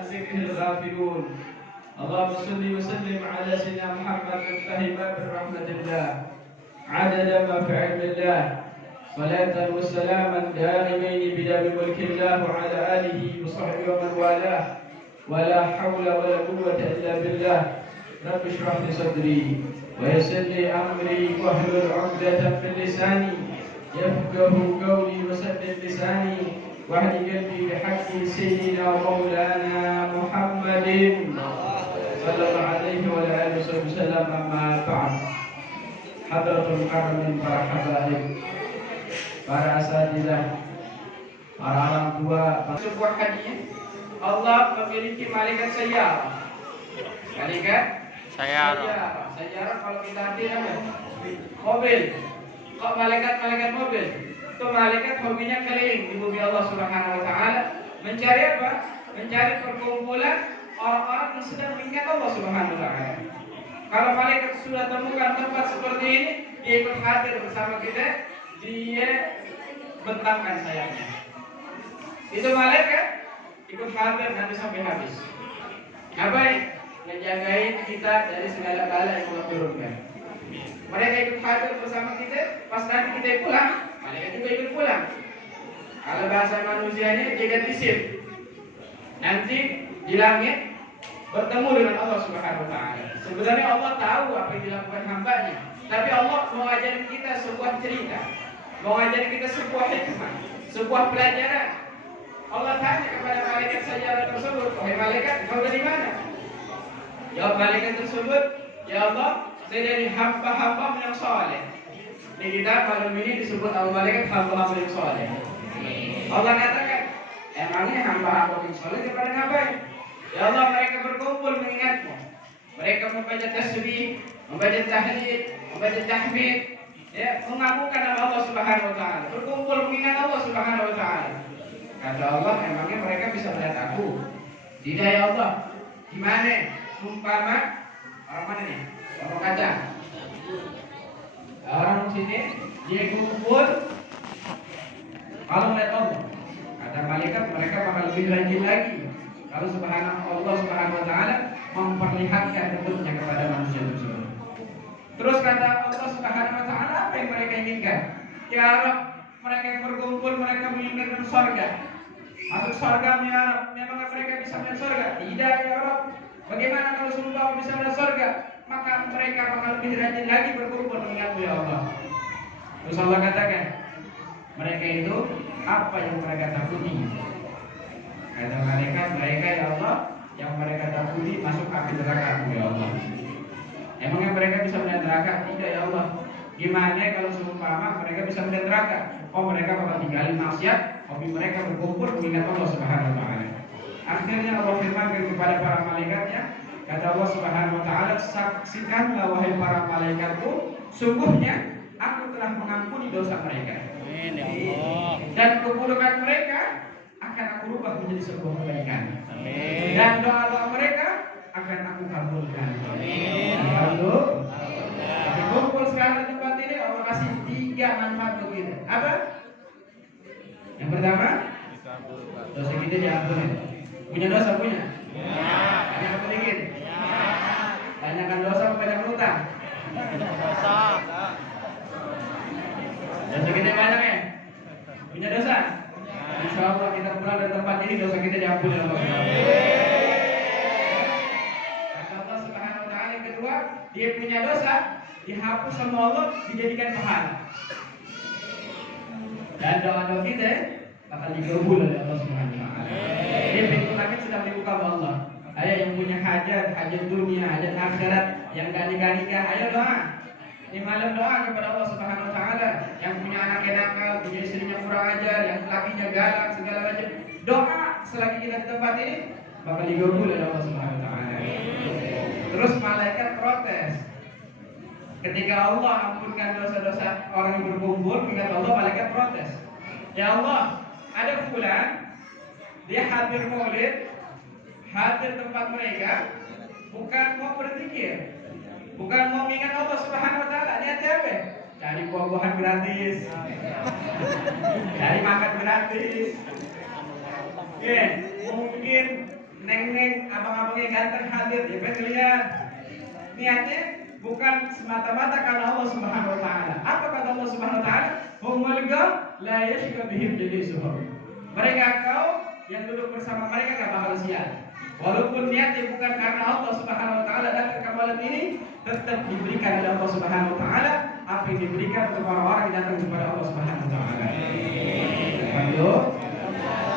عن ذكره الغافلون. اللهم صل وسلم على سيدنا محمد مفتاح باب رحمة الله عدد ما في علم الله، صلاة وسلاما دائمين بدام ملك الله وعلى آله وصحبه ومن والاه، ولا حول ولا قوة إلا بالله. رب اشرح لي صدري ويسر لي أمري واحلل عقدة من لساني يفقه قولي وسدد لساني واهد قلبي بحق سيدنا ومولانا محمد صلى الله عليه وعلى آله وسلم. أما بعد. Hadratul Karamin, para habaib, para asatidzah, para orang tua. Sebuah hadiah Allah memiliki malaikat sayyarah. Malaikat sayyarah kalau kita arti apa? Mobil. Kok malaikat mobil? Itu malaikat hobinya keliling di bumi Allah Subhanahu wa taala, mencari apa? Mencari perkumpulan orang-orang yang sedang mengingat Allah Subhanahu wa taala. Kalau malaikat sudah temukan tempat seperti ini, dia ikut hadir bersama kita, dia bentangkan sayapnya. Itu malaikat ikut hadir nanti sampai habis. Ngapain? Ngejagain kita dari segala bala yang Allah turunkan. Mereka ikut hadir bersama kita, pas nanti kita pulang, malaikat juga ikut pulang. Kalau bahasa manusianya dia ganti shift. Nanti di langit bertemu dengan Allah Subhanahu wa taala. Sebenarnya Allah tahu apa yang dilakukan hambanya, tapi Allah mau ajarin kita sebuah cerita, mau ajarin kita sebuah hikmah, sebuah pelajaran. Allah tanya kepada malaikat sayyarah tersebut, "Wahai malaikat, kau dari mana?" Jawab malaikat tersebut, "Ya Allah, saya dari hamba-hamba yang saleh." Di kitab malam ini disebut Allah malaikat hamba-hamba yang saleh. Allah katakan, "Emangnya hamba-hamba yang saleh daripada ngapain?" Ya Allah, mereka berkumpul mengingatmu. Mereka membaca tasbih, membaca tahlil, membaca tahmid, ya, mengakukan nama Allah Subhanahu wa taala. Berkumpul mengingat Allah Subhanahu wa taala. Kata Allah, emangnya mereka bisa melihat aku? Tidak ya Allah. Gimana? Umpama orang mana nih? Orang kaca. Orang sini dia kumpul kalau melihat Allah. Kata malaikat, mereka bakal lebih rajin lagi. Kalau Allah Subhanahu wa taala memperlihatkan bentuknya kepada manusia tersebut. Terus kata Allah Subhanahu wa taala, apa yang mereka inginkan? Ya Rabb, mereka yang berkumpul, mereka menginginkan surga. Masuk surga ya Rabb. Memang mereka bisa melihat surga? Tidak ya Rabb. Bagaimana kalau seluruh bisa melihat surga? Maka mereka bakal lebih rajin lagi berkumpul mengingatmu ya Allah. Terus Allah katakan, mereka itu apa yang mereka takuti? Kata malaikat, mereka ya Allah yang mereka takuti masuk api neraka ya Allah. Emangnya mereka bisa melihat neraka? Tidak ya Allah. Gimana kalau seumpama mereka bisa melihat neraka? Oh, mereka bakal tinggalin maksiat, hobi mereka berkumpul mengingat Allah Subhanahu wa taala. Akhirnya Allah firmankan kepada para malaikatnya, kata Allah Subhanahu wa taala, "Saksikanlah wahai para malaikatku, sungguhnya aku telah mengampuni dosa mereka." Amin ya Allah. Dan keburukan mereka akan aku rubah menjadi sebuah kebaikan. Amin. Dan doa-doa mereka akan aku kabulkan. Amin. Alhamdulillah. Kumpul sekarang di tempat ini Allah kasih 3 manfaat untuk kita. Apa? Yang pertama, dosa kita diampuni. Punya dosa punya? Ya. Banyak apa dikit? Ya. Banyakkan dosa apa banyak utang? Dosa. Dosa kita banyak ya? Punya dosa? Insya Allah kita pulang dari tempat ini dosa kita diampuni oleh Allah. Kata Allah Subhanahu wa taala yang kedua, dia punya dosa dihapus sama Allah, dijadikan pahala. Dan doa-doa kita bakal dikabul oleh Allah Subhanahu wa taala. Dia pintu langit sedang dibuka oleh Allah. Ayo yang punya hajat dunia, hajat akhirat, yang gak nikah, ayo doa. Ini malam doa kepada Allah Subhanahu wa taala. Yang punya anaknya nakal, punya istrinya kurang ajar, yang lakinya galak, segala macam. Doa selagi kita di tempat ini bakal dikabul oleh Allah Subhanahu wa taala. Terus malaikat protes. Ketika Allah ampunkan dosa-dosa orang yang berkumpul, ingat Allah, malaikat protes. Ya Allah, ada fulan dia hadir maulid, hadir tempat mereka, bukan mau berzikir, bukan mau mengingat Allah Subhanahu wa taala. Niatnya apa? Cari buah-buahan gratis, cari makan gratis. Mungkin neng-neng, abang-abangnya ganteng hadir, ya kan lihat. Niatnya bukan semata-mata karena Allah Subhanahu wa taala. Apa kata Allah Subhanahu wa taala? Humul la yashqa bihim jalisuhum. Mereka kau yang duduk bersama mereka gak bakal sial. Walaupun niatnya bukan karena Allah Subhanahu wa taala datang ke malam ini, tetap diberikan oleh Allah Subhanahu wa taala apa yang diberikan untuk orang-orang yang datang kepada Allah Subhanahu wa taala. Alhamdulillah.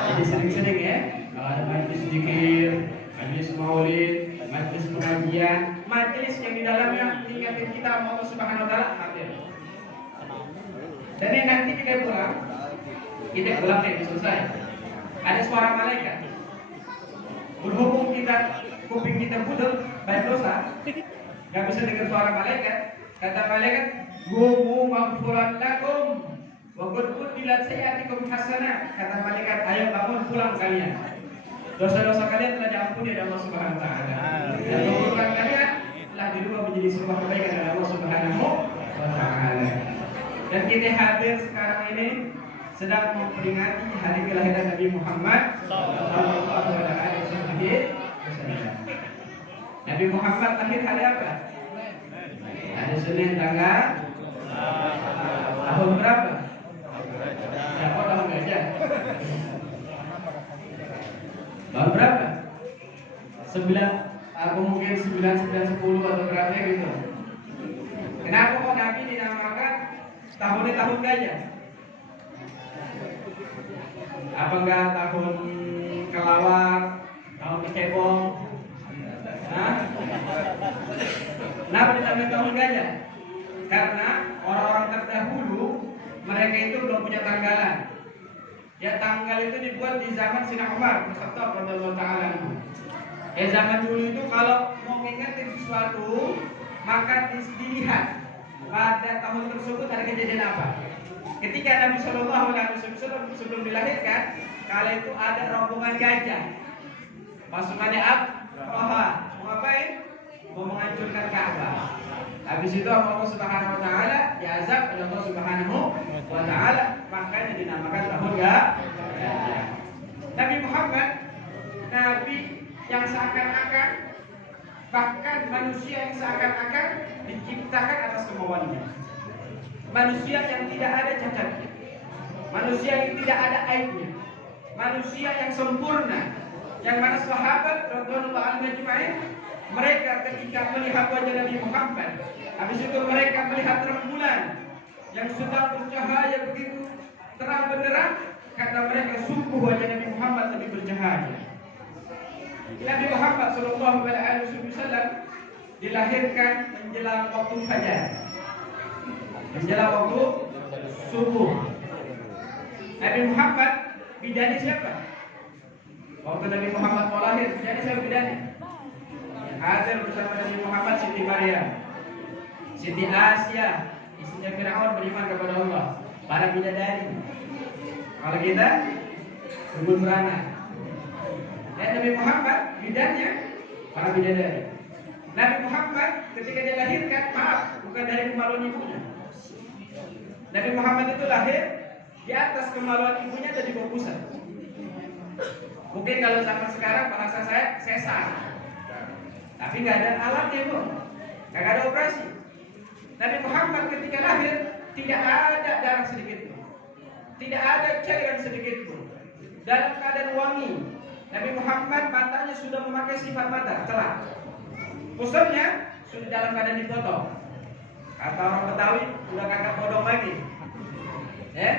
Jadi sering-sering ya, kalau ada majlis zikir, majlis maulid, majlis pengajian, majlis yang di dalamnya mengingatkan kita Allah Subhanahu wa taala, hadir. Dan yang nanti kita pulang nih selesai. Ada suara malaikat. Berhubung kuping kita budek, banyak dosa, gak bisa dengar suara malaikat. Kata malaikat, "Gumu maghfuran lakum wa qad qutilat sayiatikum hasanah." Kata malaikat, ayo bangun pulang kalian. Dosa-dosa kalian telah diampuni oleh Allah Subhanahu wa taala. Dan keburukan kalian telah dirubah menjadi sebuah kebaikan dari Allah Subhanahu wa taala. Dan kita hadir sekarang ini sedang memperingati hari kelahiran Nabi Muhammad sallallahu alaihi wasallam. Nabi Muhammad lahir hari apa? Hari Senin tanggal tahun berapa? Siapa tahun gajah? Tahun berapa? 9, 10 atau berapa gitu. Kenapa kok Nabi dinamakan tahunnya tahun gajah? Apa enggak tahun kelawar, tahun kecebong? Hah? Kenapa dinamakan tahun gajah? Karena orang-orang terdahulu mereka itu belum punya tanggalan. Ya tanggal itu dibuat di zaman Sayyidina Umar bin Khattab radhiyallahu taala. Ya zaman dulu itu kalau mau mengingatkan sesuatu maka dilihat pada tahun tersebut ada kejadian apa. Ketika Nabi Shallallahu Alaihi Wasallam sebelum dilahirkan, kala itu ada rombongan gajah. Pasukannya Abraha mau ngapain? Mau menghancurkan Ka'bah. Habis itu Allah Subhanahu Wa Taala diazab oleh Allah Subhanahu Wa Taala, makanya dinamakan tahun gajah. Nabi Muhammad, Nabi yang seakan-akan, bahkan manusia yang seakan-akan diciptakan atas kemauannya. Manusia yang tidak ada cacatnya, manusia yang tidak ada aibnya, manusia yang sempurna. Yang mana sahabat radhiyallahu anhum ajma'in, mereka ketika melihat wajah Nabi Muhammad, habis itu mereka melihat rembulan yang sedang bercahaya begitu terang benderang, kata mereka sungguh wajah Nabi Muhammad lebih bercahaya. Nabi Muhammad sallallahu alaihi wasallam dilahirkan menjelang waktu fajar, menjelang waktu subuh. Nabi Muhammad bidani siapa? Waktu Nabi Muhammad mau lahir, bidani siapa bidani? Yang hadir bersama Nabi Muhammad Siti Maryam, Siti Asia, istrinya Fir'aun beriman kepada Allah, para bidadari. Kalau kita berbun beranak. Dan Nabi Muhammad bidannya para bidadari. Nabi Muhammad ketika dia lahirkan, maaf, bukan dari kemaluan ibunya. Nabi Muhammad itu lahir di atas kemaluan ibunya dan di bawah pusat. Mungkin kalau zaman sekarang bahasa saya sesar. Tapi nggak ada alatnya bu, nggak ada operasi. Nabi Muhammad ketika lahir tidak ada darah sedikit pun, tidak ada cairan sedikit pun. Dalam keadaan wangi. Nabi Muhammad matanya sudah memakai sifat mata celak. Pusatnya sudah dalam keadaan dipotong. Kata orang Betawi sudah kagak podong lagi. Ya.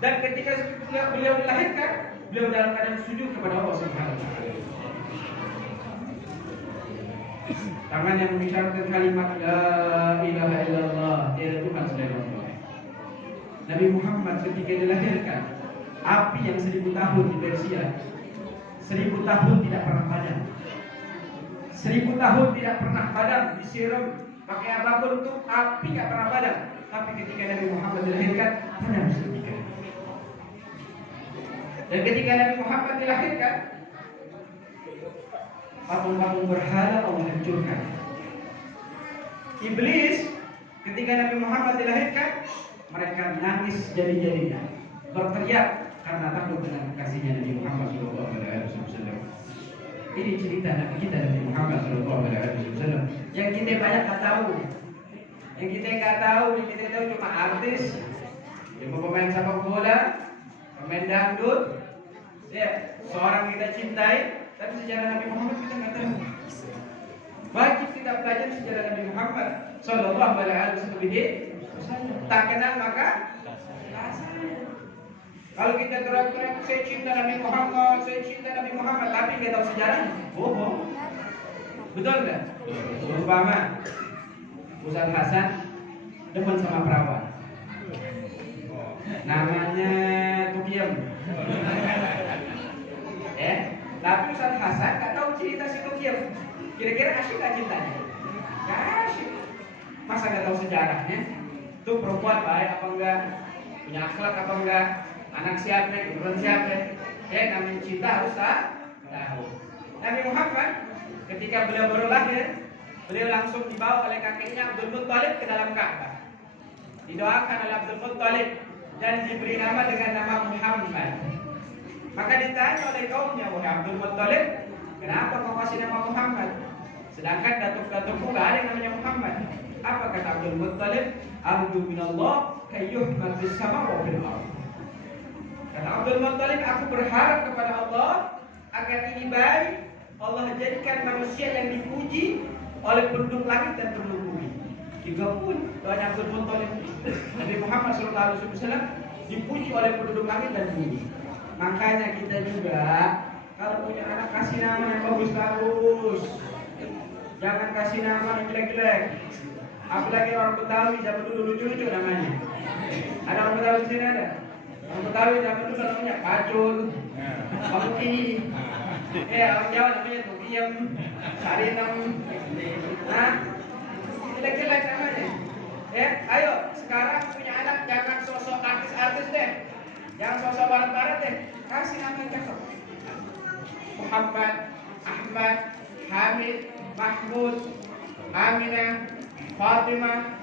Dan ketika beliau dilahirkan, beliau dalam keadaan sujud kepada Allah Subhanahu wa taala. Tangan yang mengisyaratkan kalimat la ilaha illallah, tiada Tuhan selain Allah. Nabi Muhammad ketika dilahirkan, api yang 1000 tahun di Persia, 1000 tahun tidak pernah padam. 1000 tahun tidak pernah padam, disiram pakai apapun itu api tidak pernah padam. Tapi ketika Nabi Muhammad dilahirkan, padam sedemikian. Dan ketika Nabi Muhammad dilahirkan, patung-patung berhala Allah hancurkan. Iblis ketika Nabi Muhammad dilahirkan, mereka nangis jadi-jadinya, berteriak karena takut dengan kasihnya Nabi Muhammad SAW. Ini cerita Nabi kita Nabi Muhammad SAW yang kita banyak tak tahu. Yang kita nggak tahu, yang kita tahu cuma artis, yang pemain sepak bola, pemain dangdut, ya seorang kita cintai, tapi sejarah Nabi Muhammad kita nggak tahu. Wajib kita belajar sejarah Nabi Muhammad Sallallahu Alaihi Wasallam. Tak kenal maka tak sayang. Kalau kita teriak-teriak saya cinta Nabi Muhammad, saya cinta Nabi Muhammad, tapi nggak tahu sejarahnya, bohong. Betul nggak? Umpama Ustaz Hasan demen sama perawan, namanya Tukiem. Tapi Ustaz Hasan nggak tahu cerita si Tukiem. Kira-kira asyik nggak cintanya? Nggak asyik. Masa nggak tahu sejarahnya? Tuh perempuan baik apa enggak? Punya akhlak apa enggak? Anak siapa? Keturunan siapa? Namanya cinta harus tahu. Nabi Muhammad ketika beliau baru lahir, beliau langsung dibawa oleh kakeknya Abdul Muttalib ke dalam Ka'bah. Didoakan oleh Abdul Muttalib dan diberi nama dengan nama Muhammad. Maka ditanya oleh kaumnya, wahai Abdul Muttalib, kenapa kau kasih nama Muhammad? Sedangkan datuk-datukmu gak ada yang namanya Muhammad. Apa kata Abdul Muttalib? Arju minallah kayyuhmad bis sama wa fil ardh. Kata Abdul Muttalib, aku berharap kepada Allah agar ini baik Allah jadikan manusia yang dipuji oleh penduduk langit dan penduduk bumi. Juga pun doanya Abdul Muttalib, Nabi Muhammad SAW dipuji oleh penduduk langit dan bumi. Makanya kita juga kalau punya anak kasih nama yang bagus-bagus, jangan kasih nama yang jelek-jelek. Apalagi orang Betawi zaman dulu lucu-lucu namanya. Ada orang Betawi di sini ada? Orang Betawi zaman dulu namanya Pacul, Pangki, orang Jawa namanya Tukiem, Sarinem. Nah, jelek-jelek namanya. Ayo sekarang punya anak jangan sosok artis-artis deh, jangan sosok barat-barat deh. Kasih nama yang cakep. Muhammad, Ahmad, Hamid, Mahmud, Aminah, Fatimah,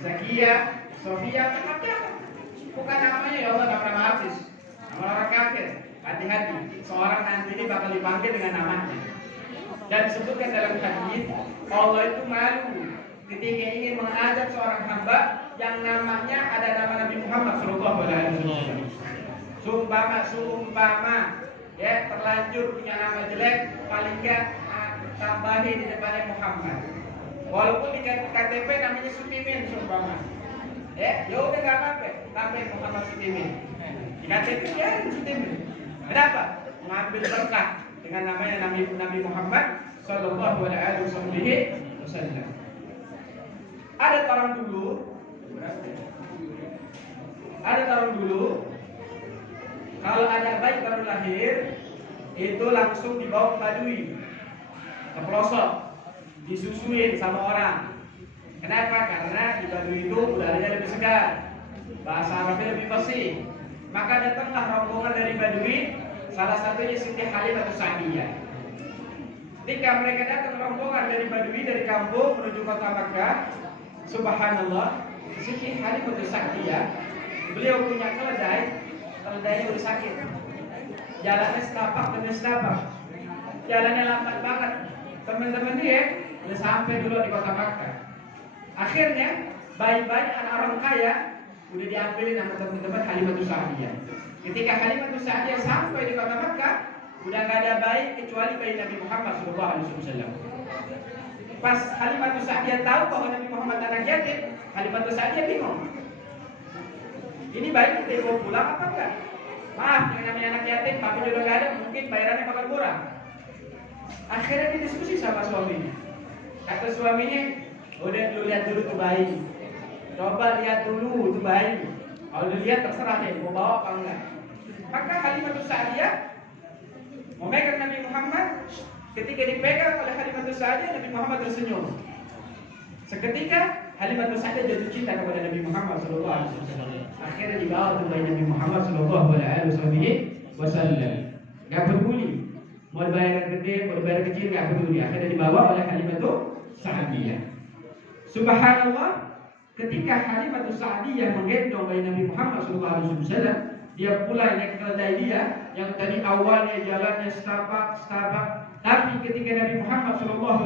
Zakia, Sofia, cakep-cakep. Bukan namanya ya Allah nama artis, nama orang kafir. Hati-hati, seorang nanti ini bakal dipanggil dengan namanya. Dan disebutkan dalam hadis, Allah itu malu ketika ingin mengazab seorang hamba yang namanya ada nama Nabi Muhammad SAW. Seumpama terlanjur punya nama jelek, paling enggak tambahin di depannya Muhammad. Walaupun di KTP namanya Sutimin seumpama. Ya udah enggak apa-apa, tambahin Muhammad Sutimin. Di KTP ya Sutimin. Kenapa? Mengambil berkah dengan namanya Nabi Muhammad Sallallahu Alaihi Wasallam. Ada orang dulu kalau ada bayi baru lahir itu langsung dibawa ke Badui, ke pelosok, disusuin sama orang. Kenapa? Karena di Badui itu udaranya lebih segar, bahasa Arabnya lebih fasih. Maka datanglah rombongan dari Badui, salah satunya Siti Halimah Sa'diyah. Ketika mereka datang rombongan dari Badui dari kampung menuju kota Makkah, subhanallah, Siti Halimah Sa'diyah, beliau punya keledainya udah sakit. Jalannya setapak demi setapak. Jalannya lambat banget. Teman-teman dia udah sampai dulu di kota Makkah. Akhirnya bayi-bayi anak orang kaya udah diambilin sama teman-teman Halimah Sa'diyah. Ketika Halimah Sa'diyah sampai di kota Makkah, udah gak ada bayi kecuali bayi Nabi Muhammad SAW. Pas Halimah Sa'diyah tahu bahwa Nabi Muhammad anak yatim, Halimah Sa'diyah bingung. Ini bayi kita bawa pulang apa enggak? Maaf, yang namanya anak yatim, tapi udah gak ada, mungkin bayarannya bakal kurang. Akhirnya dia diskusi sama suaminya. Kata suaminya, udah lu lihat dulu tuh bayi. Coba lihat dulu tuh bayi. Kalau dilihat terserah deh, mau bawa apa enggak. Maka Halimah Sa'diyah memegang Nabi Muhammad. Ketika dipegang oleh Halimah Sa'diyah, Nabi Muhammad tersenyum. Seketika Halimah Sa'diyah jatuh cinta kepada Nabi Muhammad SAW. Akhirnya dibawa oleh Nabi Muhammad SAW. Gak peduli mau dibayar gede, mau dibayar kecil, gak peduli. Akhirnya dibawa oleh Halimah Sa'diyah. Subhanallah, ketika Halimah Sa'diyah menggendong bayi Nabi Muhammad SAW, dia pulai naik keledai dia yang tadi awalnya jalannya setapak, Tapi ketika Nabi Muhammad SAW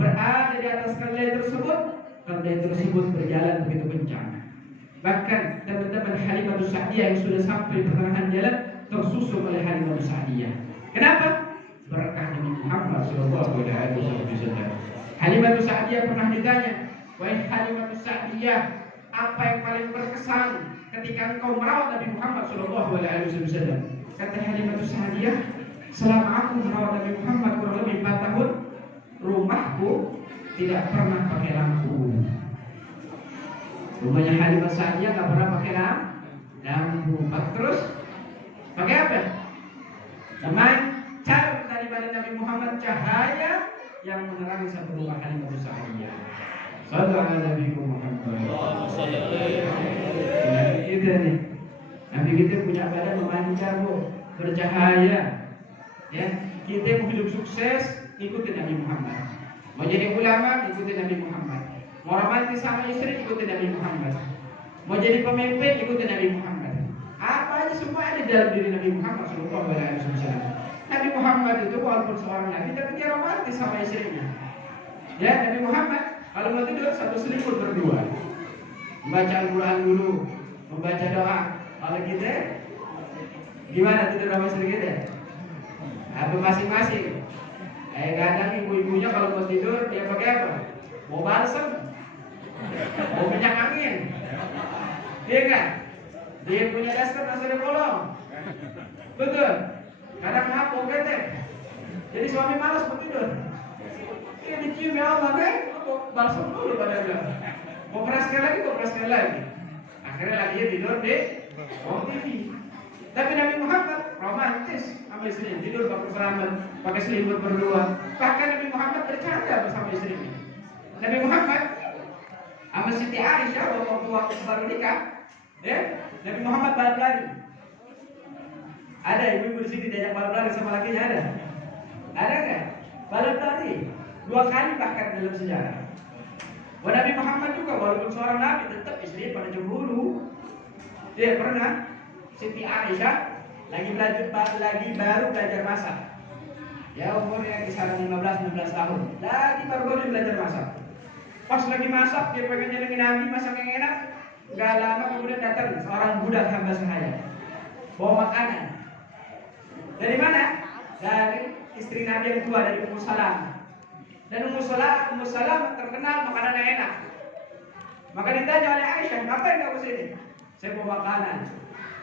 berada di atas keledai tersebut, keledai tersebut berjalan begitu kencang. Bahkan teman-teman Halimatus Sa'diyah yang sudah sampai di pertengahan jalan tersusul oleh Halimatus Sa'diyah. Kenapa? Berkah Nabi Muhammad SAW. Halimatus Sa'diyah pernah ditanya, wahai Halimatus Sa'diyah, apa yang paling berkesan ketika engkau merawat Nabi Muhammad SAW? Kata Halimatus Sa'diyah, selama aku merawat Nabi Muhammad kurang lebih 4 tahun, rumahku tidak pernah pakai lampu. Rumahnya Halimatus Sa'diyah nggak pernah pakai lampu. Terus pakai apa? Memancar daripada Nabi Muhammad cahaya yang menerangi satu rumah Halimatus Sa'diyah. Sallallahu alaihi Muhammad. Nabi kita nih, Nabi kita punya badan memancar bercahaya. Ya, kita mau hidup sukses, ikutin Nabi Muhammad. Mau jadi ulama, ikutin Nabi Muhammad. Mau romantis sama istri, ikutin Nabi Muhammad. Mau jadi pemimpin, ikutin Nabi Muhammad. Apa aja semua ada dalam diri Nabi Muhammad SAW. Nabi Muhammad itu walaupun seorang nabi, tapi dia romantis sama istrinya. Ya, Nabi Muhammad kalau mau tidur satu selimut berdua. Membaca Al-Quran dulu, membaca doa. Kalau kita gimana tidur sama istri kita? Apa masing-masing? Kadang ibu-ibunya kalau mau tidur dia pakai apa? Mau balsem, mau minyak angin, iya kan? Dia punya daster nasi bolong, betul. Kadang ngapok kete. Jadi suami malas mau tidur. Dia dicium ya Allah deh, balsem dulu badannya. Mau keras sekali lagi, Akhirnya lagi dia tidur di TV. Tapi Nabi Muhammad romantis sama istrinya, tidur pakai seramban, pakai selimut berdua. Bahkan Nabi Muhammad bercanda bersama istrinya. Nabi Muhammad sama Siti Aisyah waktu baru nikah, ya, Nabi Muhammad balap lari. Ada ibu-ibu di sini diajak balap lari sama lakinya ada? Ada nggak? Balap lari 2 kali bahkan dalam sejarah. Nabi Muhammad juga walaupun seorang nabi tetap istrinya pada cemburu. Dia pernah Siti Aisyah lagi baru belajar masak. Ya umurnya kisaran 15-16 tahun. Lagi baru belajar masak. Pas lagi masak dia pengen nyenengin Nabi masak yang enak. Gak lama kemudian datang seorang budak hamba sahaya bawa makanan. Dari mana? Dari istri Nabi yang tua, dari Ummu Salamah. Dan Ummu Salamah terkenal makanan yang enak. Maka ditanya oleh Aisyah, ngapain kamu sini? Saya bawa makanan.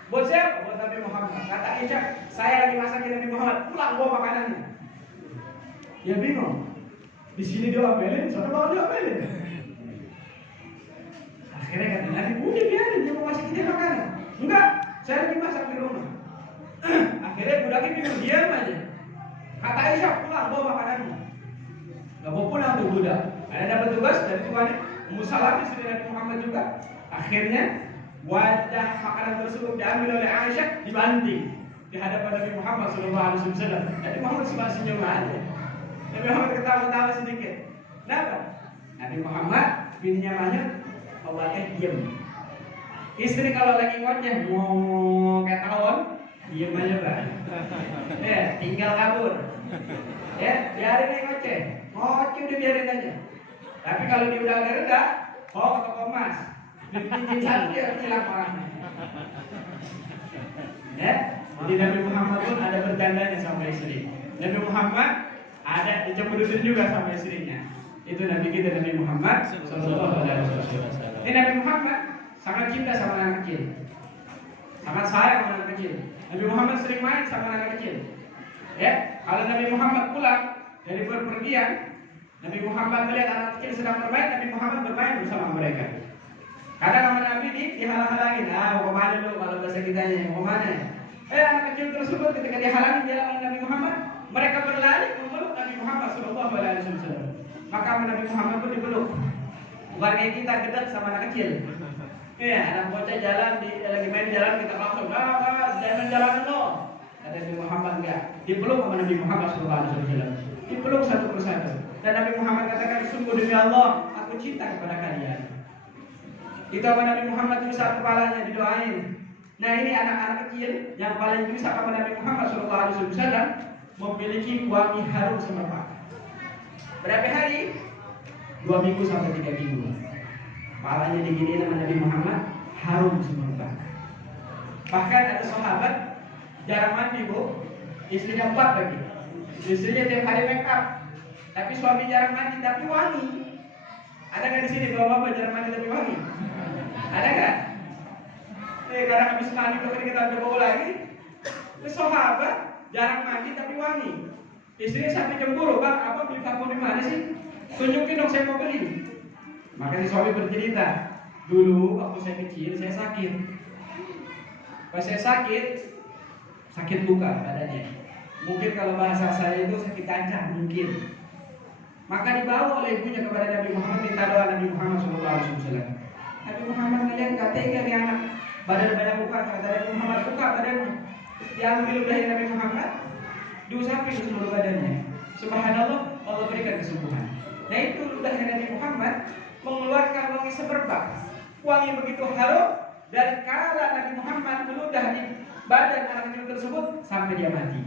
Buat siapa? Buat Nabi Muhammad. Kata Aisyah, saya lagi masakin Nabi Muhammad, pulang bawa makanannya. Dia bingung. Di sini diomelin, sana mau diomelin. Akhirnya kata Nabi, udah biarin dia mau masakin dia makanan. Enggak, saya lagi masak di rumah. Akhirnya budaknya bingung, diam aja. Kata Aisyah, pulang bawa makanannya. Gak mau pulang tuh budak. Ada dapat tugas dari tuannya. Ummu Salamah istri Nabi Muhammad juga. Akhirnya wadah makanan tersebut diambil oleh Aisyah, dibanting di hadapan Nabi Muhammad SAW. Nabi Muhammad cuma senyum aja. Nabi Muhammad ketawa-tawa sedikit. Kenapa? Nabi Muhammad bininya banyak, awalnya diam. Istri kalau lagi ngoceh ngomong kayak tawon, diam aja Pak. Tinggal kabur. Biarin dia ngoceh udah biarin aja. Tapi kalau dia udah agak reda, ke toko emas. Cincin satu dia hilang orangnya. Jadi Nabi Muhammad pun ada bercandanya sama istri. Nabi Muhammad ada dicemburutin juga sama istrinya. Itu Nabi kita Nabi Muhammad Sallallahu Alaihi Wasallam. Ini Nabi Muhammad sangat cinta sama anak kecil, sangat sayang sama anak kecil. Nabi Muhammad sering main sama anak kecil. Kalau Nabi Muhammad pulang dari berpergian, Nabi Muhammad melihat anak kecil sedang bermain, Nabi Muhammad bermain bersama mereka. Kadang sama Nabi dihalang-halangin. Mau kemana lu kalau bahasa kitanya? Mau kemana? Anak kecil tersebut ketika dihalangi di halaman Nabi Muhammad, mereka berlari memeluk Nabi Muhammad SAW. Maka Nabi Muhammad pun dipeluk. Bukan kayak kita gedek sama anak kecil. Anak bocah jalan lagi main jalan kita langsung, jangan jalan lo. Kata Nabi Muhammad enggak. Dipeluk sama Nabi Muhammad SAW. Dipeluk satu persatu. Dan Nabi Muhammad katakan, sungguh demi Allah, aku cinta kepada kalian. Itu apa Nabi Muhammad usap kepalanya didoain. Nah ini anak-anak kecil yang paling bisa sama Nabi Muhammad SAW. memiliki wangi harum semerbak. Berapa hari? 2 minggu sampai 3 minggu. Palanya diginiin sama Nabi Muhammad, harum semerbak. Bahkan ada sahabat jarang mandi, Bu. Istrinya 4 lagi. Istrinya tiap hari make up. Tapi suami jarang mandi tapi wangi. Ada nggak di sini bapak jarang mandi tapi wangi? Ada nggak? Kadang habis mandi tuh kita ada bau lagi. Itu sahabat jarang mandi tapi wangi. Istrinya sampai cemburu, Bang, apa beli parfum di mana sih? Tunjukin dong, saya mau beli. Makanya suami bercerita, dulu waktu saya kecil saya sakit. Pas saya sakit luka badannya. Mungkin kalau bahasa saya itu sakit kancah mungkin. Maka dibawa oleh ibunya kepada Nabi Muhammad, minta doa Nabi Muhammad SAW. Nabi Muhammad melihat gak tega nih anak, badan banyak luka, kata Nabi Muhammad, luka badannya. Diambil ludahnya Nabi Muhammad, diusapin ke seluruh badannya. Subhanallah, Allah berikan kesembuhan. Nah itu ludahnya Nabi Muhammad mengeluarkan wangi semerbak, wangi begitu harum. Dan kala Nabi Muhammad meludah di badan anak kecil tersebut sampai dia mati,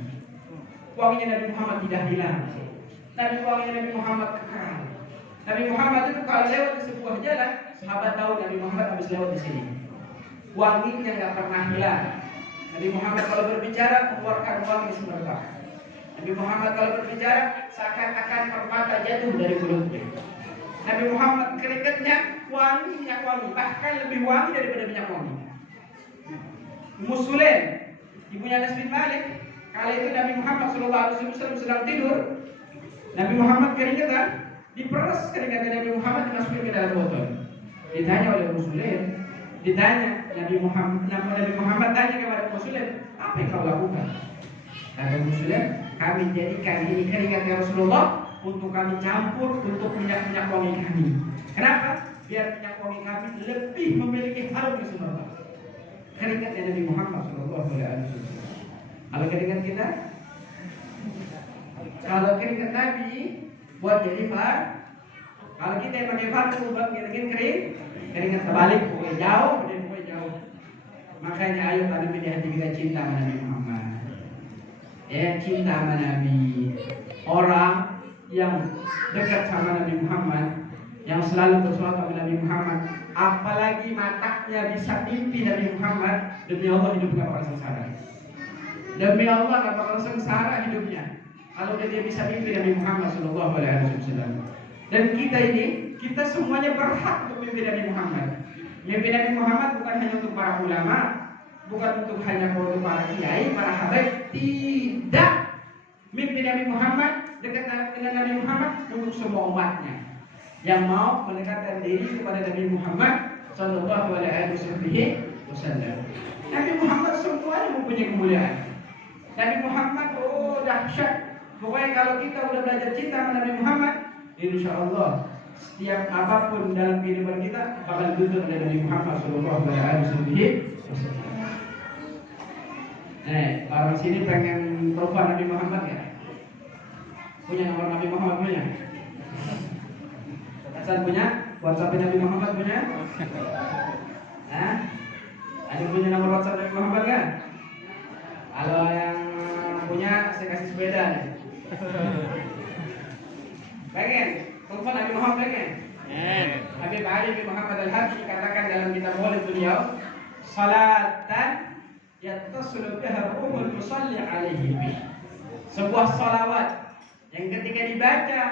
wanginya Nabi Muhammad tidak hilang. Wanginya Nabi Muhammad kekal. Nabi Muhammad itu kalau lewat di sebuah jalan, sahabat tahu Nabi Muhammad habis lewat di sini. Wanginya nggak pernah hilang. Nabi Muhammad kalau berbicara mengeluarkan wangi semerbak. Nabi Muhammad kalau berbicara seakan-akan permata jatuh dari mulutnya. Nabi Muhammad keringatnya wangi, minyak wangi, bahkan lebih wangi daripada minyak wangi. Ummu Sulaim, ibunya Anas bin Malik, kala itu Nabi Muhammad SAW sedang tidur. Nabi Muhammad keringetan, diperas keringetan Nabi Muhammad dimasukin ke dalam botol. Ditanya oleh Ummu Sulaim, Nabi Muhammad tanya kepada Ummu Sulaim, apa yang kau lakukan? Kata Ummu Sulaim, kami jadikan ini keringat ya Rasulullah untuk kami campur untuk minyak-minyak wangi kami. Kenapa? Biar minyak wangi kami lebih memiliki harum yang semerbak. Keringatnya Nabi Muhammad SAW. Kalau keringat kita, kalau keringat Nabi buat jadi far. Kalau kita yang pakai far itu buat keringat terbalik, pokoknya jauh. Makanya ayo tanam di hati kita cinta sama Nabi Muhammad. Cinta sama Nabi. Orang yang dekat sama Nabi Muhammad, yang selalu bersolat sama Nabi Muhammad, apalagi matanya bisa mimpi Nabi Muhammad, demi Allah hidup gak bakal sengsara. Demi Allah gak bakal sengsara hidupnya kalau dia bisa mimpi Nabi Muhammad SAW. Dan kita semuanya berhak untuk mimpi Nabi Muhammad. Mimpi Nabi Muhammad bukan hanya untuk para ulama, bukan untuk hanya untuk para kiai, para habaib, tidak. Mimpi Nabi Muhammad, dekat dengan Nabi Muhammad untuk semua umatnya yang mau mendekatkan diri kepada Nabi Muhammad Sallallahu Alaihi Wasallam. Nabi Muhammad semuanya mempunyai kemuliaan. Nabi Muhammad, dahsyat. Pokoknya kalau kita udah belajar cinta sama Nabi Muhammad, insya Allah setiap apapun dalam kehidupan kita bakal duduk oleh Nabi Muhammad Sallallahu Alaihi Wasallam. Orang sini pengen profil Nabi Muhammad ya? Punya nomor Nabi Muhammad punya? Hasan punya? WhatsApp Nabi Muhammad punya? Ada punya nomor WhatsApp Nabi Muhammad kan? Kalau yang punya saya kasih sepeda nih. Pengen? Telepon Nabi Muhammad pengen? Habib Ali bin Muhammad Al-Habsyi katakan dalam kitab Maulid beliau, salatan yattasilu biha ruhul musalli alaihi bih. Sebuah salawat yang ketika dibaca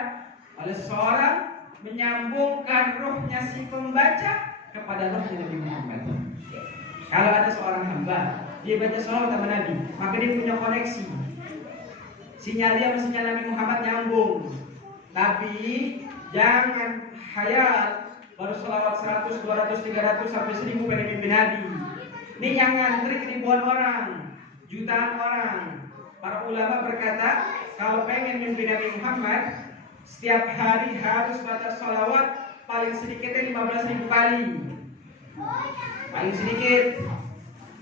oleh seorang menyambungkan ruhnya si pembaca kepada ruhnya Nabi Muhammad. Kalau ada seorang hamba dia baca salawat sama Nabi, maka dia punya koneksi. Sinyal dia sama sinyal Nabi Muhammad nyambung. Tapi jangan khayal baru salawat 100, 200, 300 sampai 1000 pengen mimpi Nabi. Ini yang ngantri ribuan orang, jutaan orang. Para ulama berkata, kalau pengen mimpi Nabi Muhammad, setiap hari harus baca salawat paling sedikitnya 15.000 kali. Paling sedikit.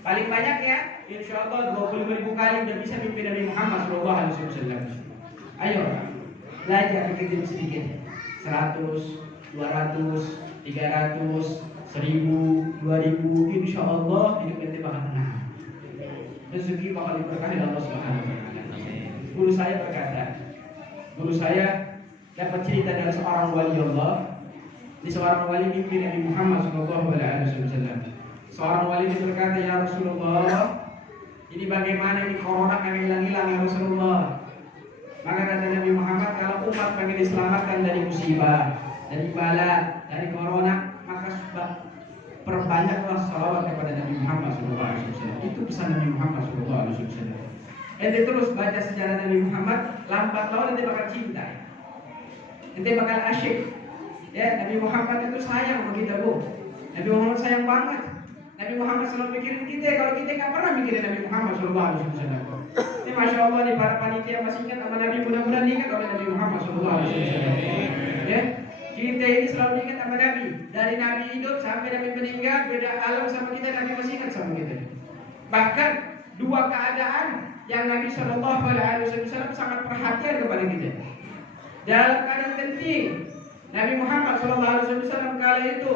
Paling banyak ya, insya Allah 25.000 kali udah bisa mimpi Nabi Muhammad SAW. Ayo, belajar sedikit sedikit. 100, 200, 300, 1000, 2000, insya Allah hidup kita bakal tenang. Rezeki bakal diberkahi Allah Subhanahu wa Ta'ala. Guru saya berkata, guru saya dapat cerita dari seorang wali Allah. Ini seorang wali mimpi Nabi Muhammad SAW. Seorang wali ini berkata, ya Rasulullah, ini bagaimana ini corona kami hilang-hilang ya Rasulullah. Maka kata Nabi Muhammad, kalau umat pengen diselamatkan dari musibah, dari bala, dari corona, maka perbanyaklah salawat kepada Nabi Muhammad SAW. Itu pesan Nabi Muhammad SAW. Ente terus baca sejarah Nabi Muhammad, lambat laun ente bakal cinta, ente bakal asyik. Ya, Nabi Muhammad itu sayang sama kita, Bu. Nabi Muhammad sayang banget. Nabi Muhammad selalu mikirin kita. Kalau kita nggak pernah mikirin Nabi Muhammad SAW. Ini Masya Allah nih, para panitia masih ingat sama Nabi, mudah-mudahan ingat oleh Nabi Muhammad SAW. Ya, kita ini selalu ingat sama Nabi. Dari Nabi hidup sampai Nabi meninggal, beda alam sama kita, Nabi masih ingat sama kita. Bahkan dua keadaan yang Nabi SAW sangat perhatian kepada kita. Dalam keadaan penting, Nabi Muhammad SAW kala itu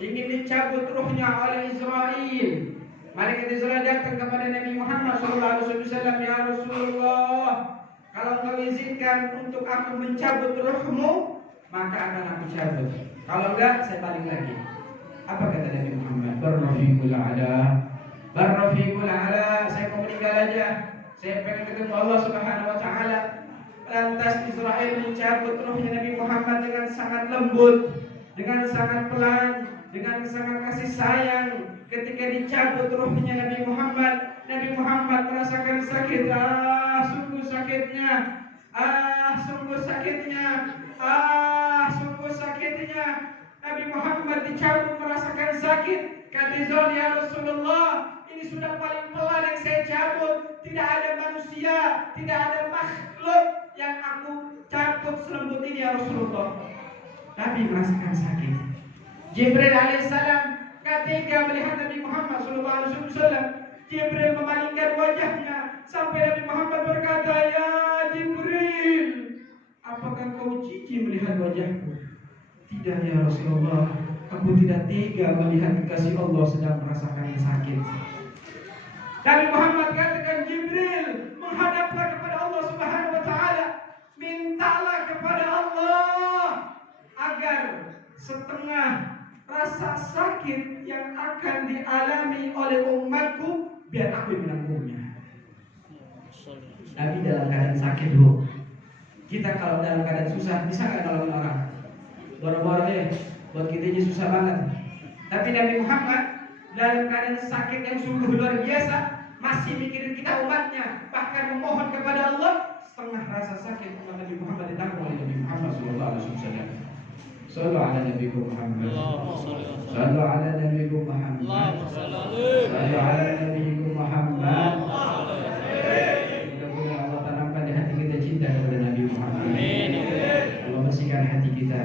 ingin dicabut ruhnya oleh Israel. Malaikat Israel datang kepada Nabi Muhammad SAW, ya Rasulullah, kalau engkau izinkan untuk aku mencabut ruhmu, maka akan aku cabut. Kalau enggak, saya balik lagi. Apa kata Nabi Muhammad? Barrafiqul ala, barrafiqul ala, saya mau meninggal aja. Saya pengen ketemu Allah Subhanahu wa Ta'ala. Lantas Israel mencabut ruhnya Nabi Muhammad dengan sangat lembut, dengan sangat pelan, dengan sangat kasih sayang. Ketika dicabut ruhnya Nabi Muhammad merasakan sakit. Sungguh sakitnya. Sungguh sakitnya. Sungguh sakitnya. Nabi Muhammad dicabut merasakan sakit. Kata Israel, ya Rasulullah, ini sudah paling pelan yang saya cabut. Tidak ada manusia, tidak ada makhluk yang aku cabut selembut ini ya Rasulullah. Nabi merasakan sakit. Jibril alaihissalam ketika melihat Nabi Muhammad SAW, Jibril memalingkan wajahnya sampai Nabi Muhammad berkata, ya Jibril, apakah kau jijik melihat wajahku? Tidak ya Rasulullah, aku tidak tega melihat kekasih Allah sedang merasakan sakit. Nabi Muhammad katakan, Jibril, menghadaplah kepada Allah Subhanahu wa Ta'ala, mintalah kepada Allah agar setengah rasa sakit yang akan dialami oleh umatku, biar aku yang menanggungnya. Nabi dalam keadaan sakit dulu. Kita kalau dalam keadaan susah, bisa nggak nolongin orang? Boro-boro buat kita ini susah banget. Tapi Nabi Muhammad dalam keadaan sakit yang sungguh luar biasa, masih mikirin kita umatnya, bahkan memohon kepada Allah. Setengah rasa sakit umat Nabi Muhammad ditanggung oleh Nabi Muhammad SAW. Sallu ala Nabi Muhammad. Sallu ala Nabi Muhammad. Sallu ala Nabi Muhammad. Mudah-mudahan Allah tanamkan di hati kita cinta kepada Nabi Muhammad. Allah bersihkan hati kita.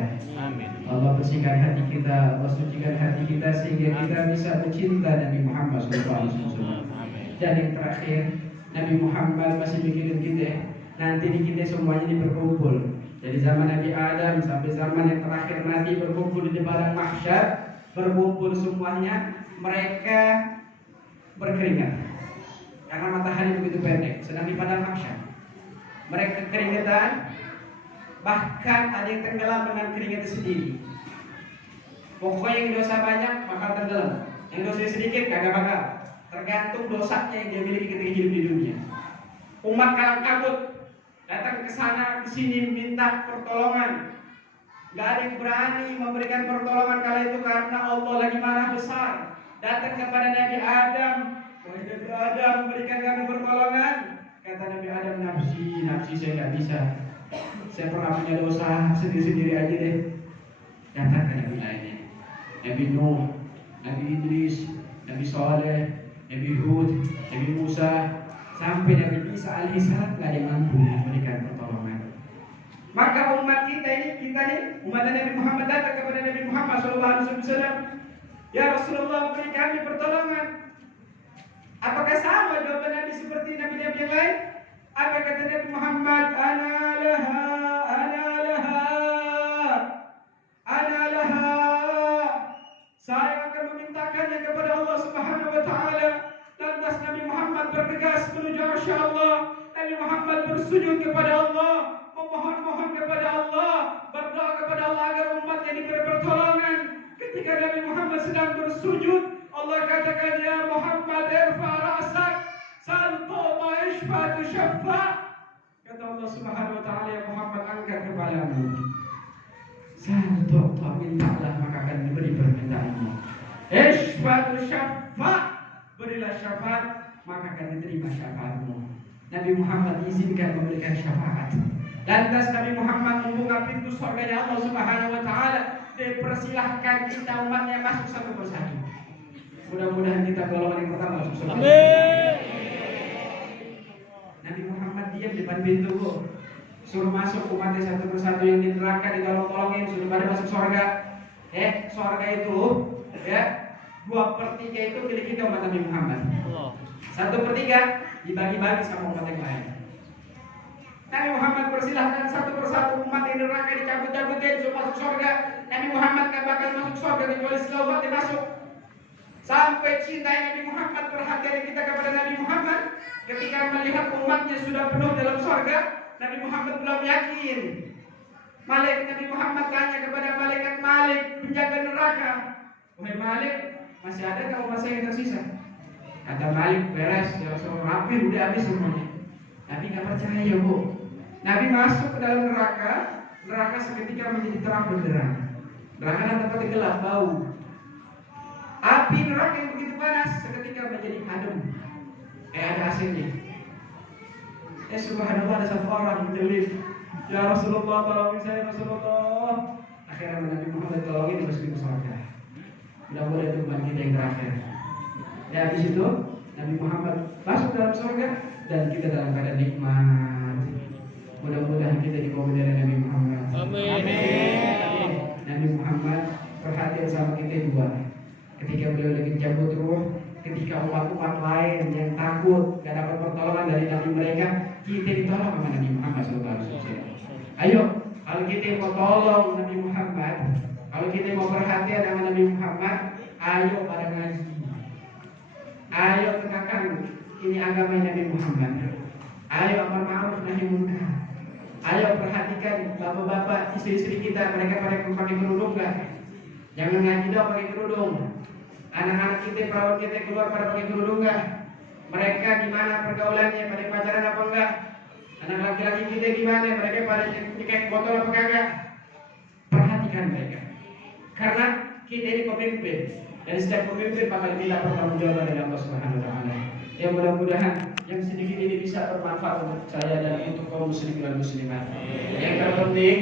Allah bersihkan hati kita, Allah sucikan hati kita sehingga kita bisa mencinta Nabi Muhammad SAW. Dan yang terakhir, Nabi Muhammad masih mikirin kita. Nanti di kita semuanya berkumpul. Dari zaman Nabi Adam sampai zaman yang terakhir nanti berkumpul di padang mahsyar, berkumpul semuanya, mereka berkeringat karena matahari begitu pendek, sedang di padang mahsyar. Mereka keringetan, bahkan ada yang tenggelam dengan keringat sendiri. Pokoknya yang dosa banyak bakal tenggelam, yang dosa sedikit kagak bakal. Tergantung dosanya yang dia miliki ketika hidup di dunia. Umat kalang kabut datang ke sana ke sini minta pertolongan. Gak ada yang berani memberikan pertolongan kala itu karena Allah lagi marah besar. Datang kepada Nabi Adam, wahai Nabi Adam, berikan kami pertolongan. Kata Nabi Adam, nafsi saya nggak bisa. Saya pernah punya dosa sendiri-sendiri aja deh. Datang ke Nabi lainnya, Nabi Nuh, Nabi Idris, Nabi Saleh, Nabi Hud, Nabi Musa, sampai Nabi Isa alaihissalam nggak ada yang mampu memberikan pertolongan. Maka umat kita nih, umat Nabi Muhammad datang kepada Nabi Muhammad SAW. Ya Rasulullah, beri kami pertolongan. Apakah sama jawaban Nabi seperti Nabi-Nabi yang lain? Apa kata Nabi Muhammad? Ana laha, ana laha, ana laha. Saya akan memintakannya kepada Allah Subhanahu wa Ta'ala. Lantas Nabi Muhammad bergegas menuju Masya Allah. Nabi Muhammad bersujud kepada Allah, memohon kepada Allah, berdoa kepada Allah agar umatnya diberi pertolongan. Ketika Nabi Muhammad sedang bersujud, Allah katakan, ya Muhammad irfa ra'sak, sal tu'ta ishfa tushaffa. Kata Allah Subhanahu wa taala, ya Muhammad, angkat kepalamu. Sal tu'ta, mintalah maka akan diberi permintaanmu. Ishfa tushaffa, berilah syafaat maka akan diterima syafaatmu. Nabi Muhammad izinkan memberikan syafaat. Lantas Nabi Muhammad membuka pintu surganya Allah Subhanahu wa taala, dipersilahkan kita umatnya masuk satu persatu. Mudah-mudahan kita golongan yang pertama masuk surga. Amin. Nabi Muhammad diam di depan pintu, suruh masuk umatnya satu persatu, yang di neraka ditolong-tolongin, suruh pada masuk surga. Surga itu ya 2/3 itu milik kita umat Nabi Muhammad. 1/3 dibagi-bagi sama umat yang lain. Nabi Muhammad persilahkan satu persatu umat yang neraka dicabut-cabutin supaya masuk surga. Nabi Muhammad gak bakal masuk surga kecuali setelah umatnya masuk. Sampai cinta Nabi Muhammad, perhatian kita kepada Nabi Muhammad, ketika melihat umatnya sudah penuh dalam surga, Nabi Muhammad belum yakin. Nabi Muhammad tanya kepada malaikat Malik, penjaga neraka, wahai Malik, masih ada nggak umat saya yang tersisa? Kata Malik, beres, ya Rasulullah, rapi, udah habis semuanya. Nabi nggak percaya, Bu. Nabi masuk ke dalam neraka seketika menjadi terang benderang. Neraka dan tempatnya gelap, bau. Api neraka yang begitu panas seketika menjadi adem, ada AC-nya. Subhanallah, ada satu orang di lift. Ya Rasulullah, tolongin saya Rasulullah. Akhirnya Nabi Muhammad tolongin dimasukin ke surga. Mudah-mudahan itu bukan kita yang terakhir. Dan habis itu Nabi Muhammad masuk dalam surga dan kita dalam keadaan nikmat. Mudah-mudahan kita dibawa dari Nabi Muhammad. Amin. Nabi Muhammad perhatian sama kita dua. Ketika beliau lagi cabut ruh, ketika umat-umat lain yang takut gak dapat pertolongan dari Nabi mereka, kita ditolong sama Nabi Muhammad SAW. Ayo, kalau kita mau tolong Nabi Muhammad, kalau kita mau perhatian sama Nabi Muhammad, ayo pada ngaji. Ayo tegakkan ini agama Nabi Muhammad. Ayo amar ma'ruf nahi munkar. Ayo perhatikan bapak-bapak, istri-istri kita, mereka pada pakai kerudung enggak? Jangan ngaji dong pakai kerudung. Anak-anak kita, perawat kita keluar pada pakai kerudung enggak? Mereka gimana pergaulannya, pada pacaran apa enggak? Anak laki-laki kita gimana, mereka pada nyekek botol apa enggak? Perhatikan mereka. Karena kita ini pemimpin, dan setiap pemimpin bakal diminta pertanggungjawaban dari Allah Subhanahu wa taala. Ya mudah-mudahan yang sedikit ini bisa bermanfaat untuk saya dan untuk kaum muslimin dan muslimat. Yang terpenting